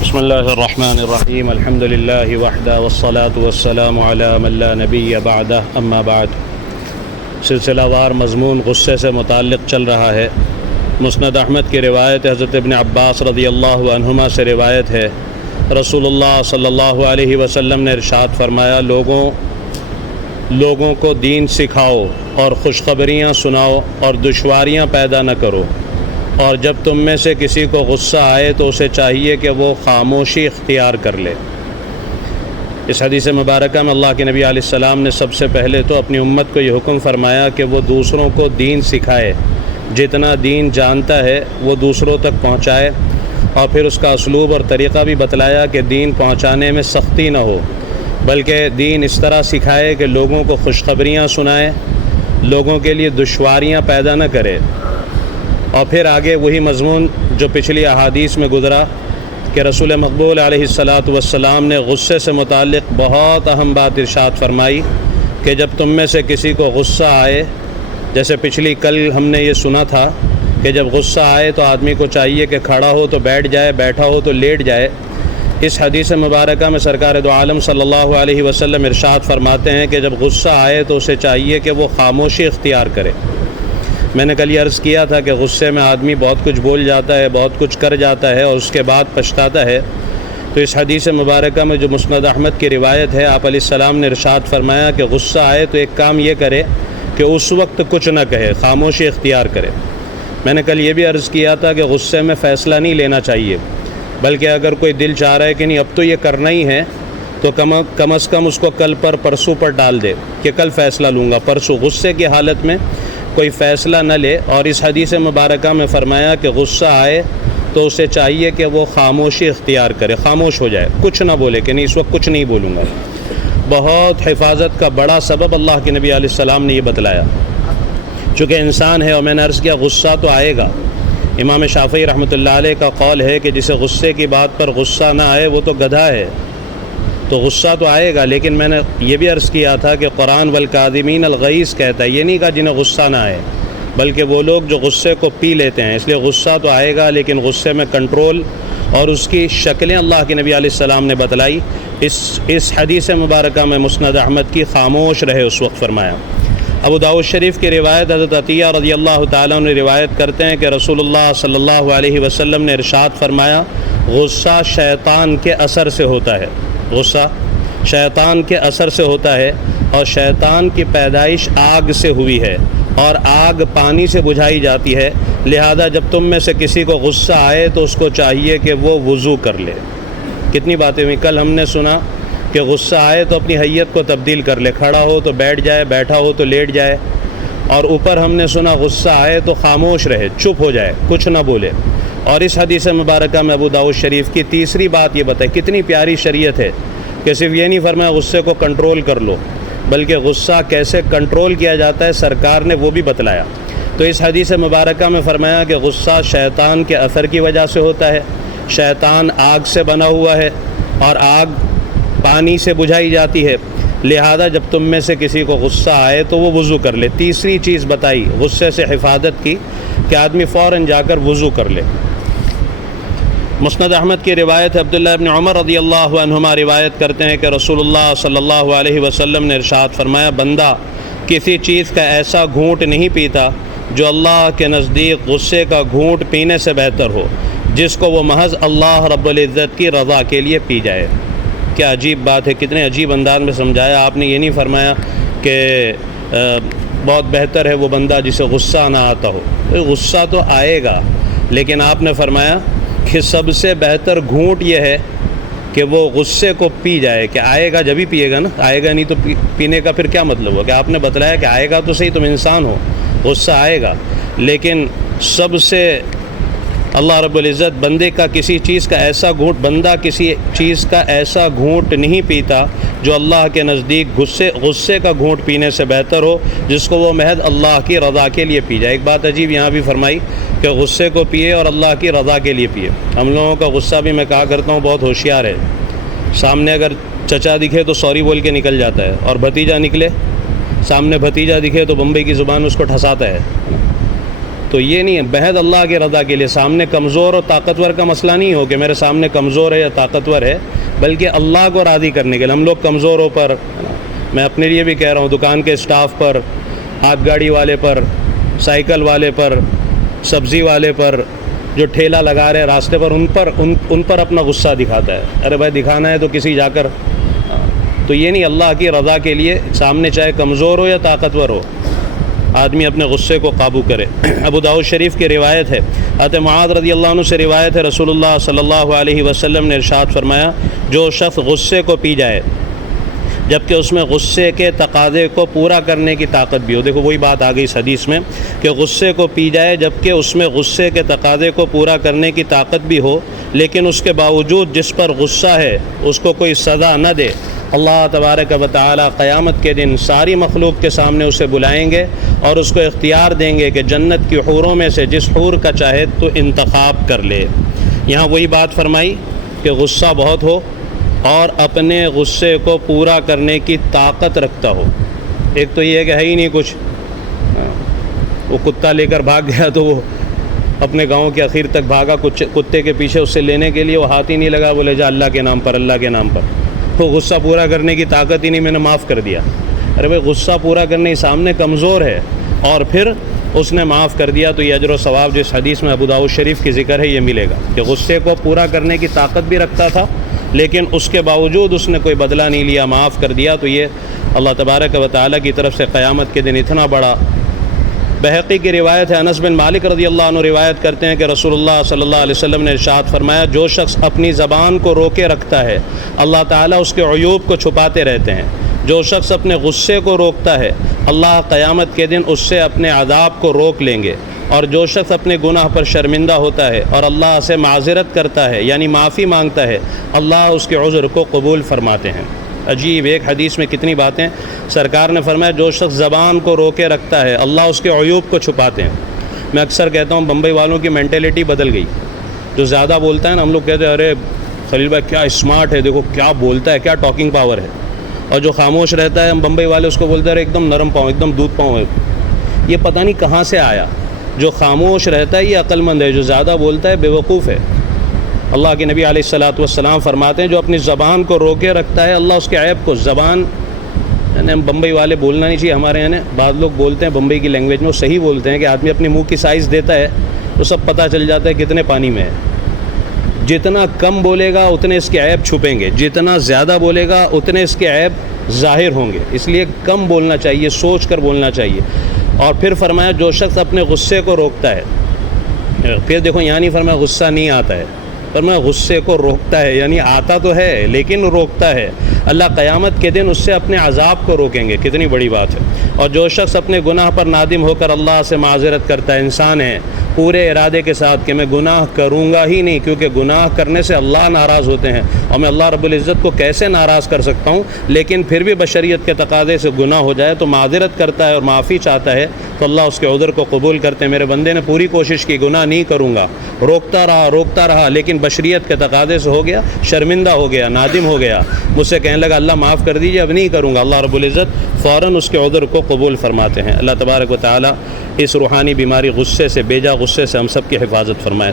بسم اللہ الرحمن الرحیم الحمد للہ وحدہ والصلاة والسلام علی من لا نبی بعدہ اما بعد۔ سلسلہ وار مضمون غصے سے متعلق چل رہا ہے۔ مسند احمد کی روایت حضرت ابن عباس رضی اللہ عنہما سے روایت ہے، رسول اللہ صلی اللہ علیہ وسلم نے ارشاد فرمایا، لوگوں کو دین سکھاؤ اور خوشخبریاں سناؤ اور دشواریاں پیدا نہ کرو، اور جب تم میں سے کسی کو غصہ آئے تو اسے چاہیے کہ وہ خاموشی اختیار کر لے۔ اس حدیث مبارکہ میں اللہ کے نبی علیہ السلام نے سب سے پہلے تو اپنی امت کو یہ حکم فرمایا کہ وہ دوسروں کو دین سکھائے، جتنا دین جانتا ہے وہ دوسروں تک پہنچائے، اور پھر اس کا اسلوب اور طریقہ بھی بتلایا کہ دین پہنچانے میں سختی نہ ہو، بلکہ دین اس طرح سکھائے کہ لوگوں کو خوشخبریاں سنائے، لوگوں کے لیے دشواریاں پیدا نہ کرے۔ اور پھر آگے وہی مضمون جو پچھلی احادیث میں گزرا کہ رسول مقبول علیہ السلام نے غصے سے متعلق بہت اہم بات ارشاد فرمائی کہ جب تم میں سے کسی کو غصہ آئے، جیسے پچھلی کل ہم نے یہ سنا تھا کہ جب غصہ آئے تو آدمی کو چاہیے کہ کھڑا ہو تو بیٹھ جائے، بیٹھا ہو تو لیٹ جائے۔ اس حدیث مبارکہ میں سرکار دو عالم صلی اللہ علیہ وسلم ارشاد فرماتے ہیں کہ جب غصہ آئے تو اسے چاہیے کہ وہ خاموشی اختیار کرے۔ میں نے کل یہ عرض کیا تھا کہ غصے میں آدمی بہت کچھ بول جاتا ہے، بہت کچھ کر جاتا ہے اور اس کے بعد پچھتاتا ہے۔ تو اس حدیث مبارکہ میں جو مسند احمد کی روایت ہے، آپ علیہ السلام نے ارشاد فرمایا کہ غصہ آئے تو ایک کام یہ کرے کہ اس وقت کچھ نہ کہے، خاموشی اختیار کرے۔ میں نے کل یہ بھی عرض کیا تھا کہ غصے میں فیصلہ نہیں لینا چاہیے، بلکہ اگر کوئی دل چاہ رہا ہے کہ نہیں اب تو یہ کرنا ہی ہے تو کم از کم اس کو کل پر پرسوں پر ڈال دے کہ کل فیصلہ لوں گا، پرسوں غصے کی حالت میں کوئی فیصلہ نہ لے۔ اور اس حدیث مبارکہ میں فرمایا کہ غصہ آئے تو اسے چاہیے کہ وہ خاموشی اختیار کرے، خاموش ہو جائے، کچھ نہ بولے کہ نہیں اس وقت کچھ نہیں بولوں گا۔ بہت حفاظت کا بڑا سبب اللہ کے نبی علیہ السلام نے یہ بتلایا، چونکہ انسان ہے اور میں نے عرض کیا غصہ تو آئے گا۔ امام شافعی رحمۃ اللہ علیہ کا قول ہے کہ جسے غصے کی بات پر غصہ نہ آئے وہ تو گدھا ہے۔ تو غصہ تو آئے گا، لیکن میں نے یہ بھی عرض کیا تھا کہ قرآن والکاظمین الغیظ کہتا ہے، یہ نہیں کہا جنہیں غصہ نہ آئے، بلکہ وہ لوگ جو غصے کو پی لیتے ہیں۔ اس لیے غصہ تو آئے گا، لیکن غصے میں کنٹرول اور اس کی شکلیں اللہ کے نبی علیہ السلام نے بتلائی۔ اس حدیث مبارکہ میں مسند احمد کی خاموش رہے اس وقت فرمایا۔ ابو داؤد شریف کی روایت حضرت عطیہ رضی اللہ تعالیٰ عنہ روایت کرتے ہیں کہ رسول اللہ صلی اللہ علیہ وسلم نے ارشاد فرمایا، غصہ شیطان کے اثر سے ہوتا ہے، غصہ شیطان کے اثر سے ہوتا ہے، اور شیطان کی پیدائش آگ سے ہوئی ہے اور آگ پانی سے بجھائی جاتی ہے، لہذا جب تم میں سے کسی کو غصہ آئے تو اس کو چاہیے کہ وہ وضو کر لے۔ کتنی باتیں ہوئی، کل ہم نے سنا کہ غصہ آئے تو اپنی حیت کو تبدیل کر لے، کھڑا ہو تو بیٹھ جائے، بیٹھا ہو تو لیٹ جائے، اور اوپر ہم نے سنا غصہ آئے تو خاموش رہے، چپ ہو جائے، کچھ نہ بولے۔ اور اس حدیث مبارکہ میں ابو داؤد شریف کی تیسری بات یہ بتائی، کتنی پیاری شریعت ہے کہ صرف یہ نہیں فرمایا غصے کو کنٹرول کر لو، بلکہ غصہ کیسے کنٹرول کیا جاتا ہے سرکار نے وہ بھی بتلایا۔ تو اس حدیث مبارکہ میں فرمایا کہ غصہ شیطان کے اثر کی وجہ سے ہوتا ہے، شیطان آگ سے بنا ہوا ہے اور آگ پانی سے بجھائی جاتی ہے، لہذا جب تم میں سے کسی کو غصہ آئے تو وہ وضو کر لے۔ تیسری چیز بتائی غصے سے حفاظت کی کہ آدمی فوراً جا کر وضو کر لے۔ مسند احمد کی روایت عبداللہ ابن عمر رضی اللہ عنہما روایت کرتے ہیں کہ رسول اللہ صلی اللہ علیہ وسلم نے ارشاد فرمایا، بندہ کسی چیز کا ایسا گھونٹ نہیں پیتا جو اللہ کے نزدیک غصے کا گھونٹ پینے سے بہتر ہو، جس کو وہ محض اللہ رب العزت کی رضا کے لیے پی جائے۔ کیا عجیب بات ہے، کتنے عجیب انداز میں سمجھایا آپ نے۔ یہ نہیں فرمایا کہ بہت بہتر ہے وہ بندہ جسے غصہ نہ آتا ہو، غصہ تو آئے گا، لیکن آپ نے فرمایا کہ سب سے بہتر گھونٹ یہ ہے کہ وہ غصے کو پی جائے، کہ آئے گا جب ہی پیے گا نا، آئے گا نہیں تو پینے کا پھر کیا مطلب ہو؟ کہ آپ نے بتلایا کہ آئے گا تو صحیح، تم انسان ہو، غصہ آئے گا، لیکن سب سے اللہ رب العزت بندے کا کسی چیز کا ایسا گھونٹ، بندہ کسی چیز کا ایسا گھونٹ نہیں پیتا جو اللہ کے نزدیک غصے کا گھونٹ پینے سے بہتر ہو، جس کو وہ محض اللہ کی رضا کے لیے پی جائے۔ ایک بات عجیب یہاں بھی فرمائی کہ غصے کو پیے اور اللہ کی رضا کے لیے پیے۔ ہم لوگوں کا غصہ بھی میں کہا کرتا ہوں بہت ہوشیار ہے، سامنے اگر چچا دکھے تو سوری بول کے نکل جاتا ہے، اور بھتیجا نکلے، سامنے بھتیجا دکھے تو بمبئی کی زبان اس کو ٹھساتا ہے۔ تو یہ نہیں ہے بحث اللہ کی رضا کے لیے سامنے کمزور اور طاقتور کا مسئلہ نہیں ہو کہ میرے سامنے کمزور ہے یا طاقتور ہے، بلکہ اللہ کو راضی کرنے کے لیے ہم لوگ کمزوروں پر، میں اپنے لیے بھی کہہ رہا ہوں، دکان کے اسٹاف پر، ہاتھ گاڑی والے پر، سائیکل والے پر، سبزی والے پر، جو ٹھیلا لگا رہے راستے پر، ان پر اپنا غصہ دکھاتا ہے. ارے بھائی دکھانا ہے تو کسی جا کر، تو یہ نہیں، اللہ کی رضا کے لیے سامنے چاہے کمزور ہو یا طاقتور ہو آدمی اپنے غصے کو قابو کرے. ابو داؤد شریف کی روایت ہے، حضرت معاذ رضی اللہ عنہ سے روایت ہے، رسول اللہ صلی اللہ علیہ وسلم نے ارشاد فرمایا، جو شخص غصے کو پی جائے جبکہ اس میں غصے کے تقاضے کو پورا کرنے کی طاقت بھی ہو. دیکھو وہی بات آ گئی اس حدیث میں کہ غصے کو پی جائے جبکہ اس میں غصے کے تقاضے کو پورا کرنے کی طاقت بھی ہو، لیکن اس کے باوجود جس پر غصہ ہے اس کو کوئی سزا نہ دے، اللہ تبارک و تعالی قیامت کے دن ساری مخلوق کے سامنے اسے بلائیں گے اور اس کو اختیار دیں گے کہ جنت کی حوروں میں سے جس حور کا چاہے تو انتخاب کر لے. یہاں وہی بات فرمائی کہ غصہ بہت ہو اور اپنے غصے کو پورا کرنے کی طاقت رکھتا ہو. ایک تو یہ ہے کہ ہے ہی نہیں کچھ، وہ کتا لے کر بھاگ گیا تو وہ اپنے گاؤں کے اخیر تک بھاگا کتے کے پیچھے اس سے لینے کے لیے، وہ ہاتھ ہی نہیں لگا، بولے جا اللہ کے نام پر، اللہ کے نام پر. تو غصہ پورا کرنے کی طاقت ہی نہیں، میں نے معاف کر دیا. ارے بھائی غصہ پورا کرنے سامنے کمزور ہے اور پھر اس نے معاف کر دیا، تو یہ اجر و ثواب جس حدیث میں ابو داؤد شریف کی ذکر ہے یہ ملے گا کہ غصے کو پورا کرنے کی طاقت بھی رکھتا تھا لیکن اس کے باوجود اس نے کوئی بدلہ نہیں لیا، معاف کر دیا. تو یہ اللہ تبارک و تعالیٰ کی طرف سے قیامت کے دن اتنا بڑا. بحقی کی روایت ہے، انس بن مالک رضی اللہ عنہ روایت کرتے ہیں کہ رسول اللہ صلی اللہ علیہ وسلم نے ارشاد فرمایا، جو شخص اپنی زبان کو روکے رکھتا ہے اللہ تعالیٰ اس کے عیوب کو چھپاتے رہتے ہیں. جو شخص اپنے غصے کو روکتا ہے اللہ قیامت کے دن اس سے اپنے عذاب کو روک لیں گے. اور جو شخص اپنے گناہ پر شرمندہ ہوتا ہے اور اللہ سے معذرت کرتا ہے یعنی معافی مانگتا ہے، اللہ اس کے عذر کو قبول فرماتے ہیں. عجیب، ایک حدیث میں کتنی باتیں. سرکار نے فرمایا جو شخص زبان کو روکے رکھتا ہے اللہ اس کے عیوب کو چھپاتے ہیں. میں اکثر کہتا ہوں بمبئی والوں کی مینٹیلٹی بدل گئی. جو زیادہ بولتا ہے نا، ہم لوگ کہتے ہیں ارے خلیل بھائی کیا اسمارٹ ہے، دیکھو کیا بولتا ہے، کیا ٹاکنگ پاور ہے. اور جو خاموش رہتا ہے ہم بمبئی والے اس کو بولتے ہیں ارے ایک دم نرم پاؤں، ایک دم دودھ پاؤں ہے. یہ پتہ نہیں کہاں سے آیا. جو خاموش رہتا ہے یہ عقل مند ہے، جو زیادہ بولتا ہے بے وقوف ہے. اللہ کے نبی علیہ الصلاۃ والسلام فرماتے ہیں جو اپنی زبان کو روکے رکھتا ہے اللہ اس کے عیب کو. زبان یعنی ہم بمبئی والے بولنا نہیں چاہیے، ہمارے یہاں بعض لوگ بولتے ہیں بمبئی کی لینگویج میں، وہ صحیح بولتے ہیں کہ آدمی اپنے منہ کی سائز دیتا ہے تو سب پتہ چل جاتا ہے کتنے پانی میں ہے. جتنا کم بولے گا اتنے اس کے عیب چھپیں گے، جتنا زیادہ بولے گا اتنے اس کے عیب ظاہر ہوں گے. اس لیے کم بولنا چاہیے، سوچ کر بولنا چاہیے. اور پھر فرمایا جو شخص اپنے غصے کو روکتا ہے، پھر دیکھو یہاں نہیں فرمایا غصہ نہیں آتا ہے، فرمایا غصے کو روکتا ہے، یعنی آتا تو ہے لیکن روکتا ہے. اللہ قیامت کے دن اس سے اپنے عذاب کو روکیں گے. کتنی بڑی بات ہے. اور جو شخص اپنے گناہ پر نادم ہو کر اللہ سے معذرت کرتا ہے، انسان ہے پورے ارادے کے ساتھ کہ میں گناہ کروں گا ہی نہیں، کیونکہ گناہ کرنے سے اللہ ناراض ہوتے ہیں اور میں اللہ رب العزت کو کیسے ناراض کر سکتا ہوں، لیکن پھر بھی بشریت کے تقاضے سے گناہ ہو جائے تو معذرت کرتا ہے اور معافی چاہتا ہے تو اللہ اس کے عذر کو قبول کرتے ہیں. میرے بندے نے پوری کوشش کی گناہ نہیں کروں گا، روکتا رہا لیکن بشریت کے تقاضے سے ہو گیا، شرمندہ ہو گیا، نادم ہو گیا، مجھ سے کہنے لگا اللہ معاف کر دیجیے اب نہیں کروں گا. اللہ رب العزت فوراً اس کے عذر کو قبول فرماتے ہیں. اللہ تبارک و تعالی اس روحانی بیماری غصے سے، بیجا غصے سے ہم سب کی حفاظت فرمائے.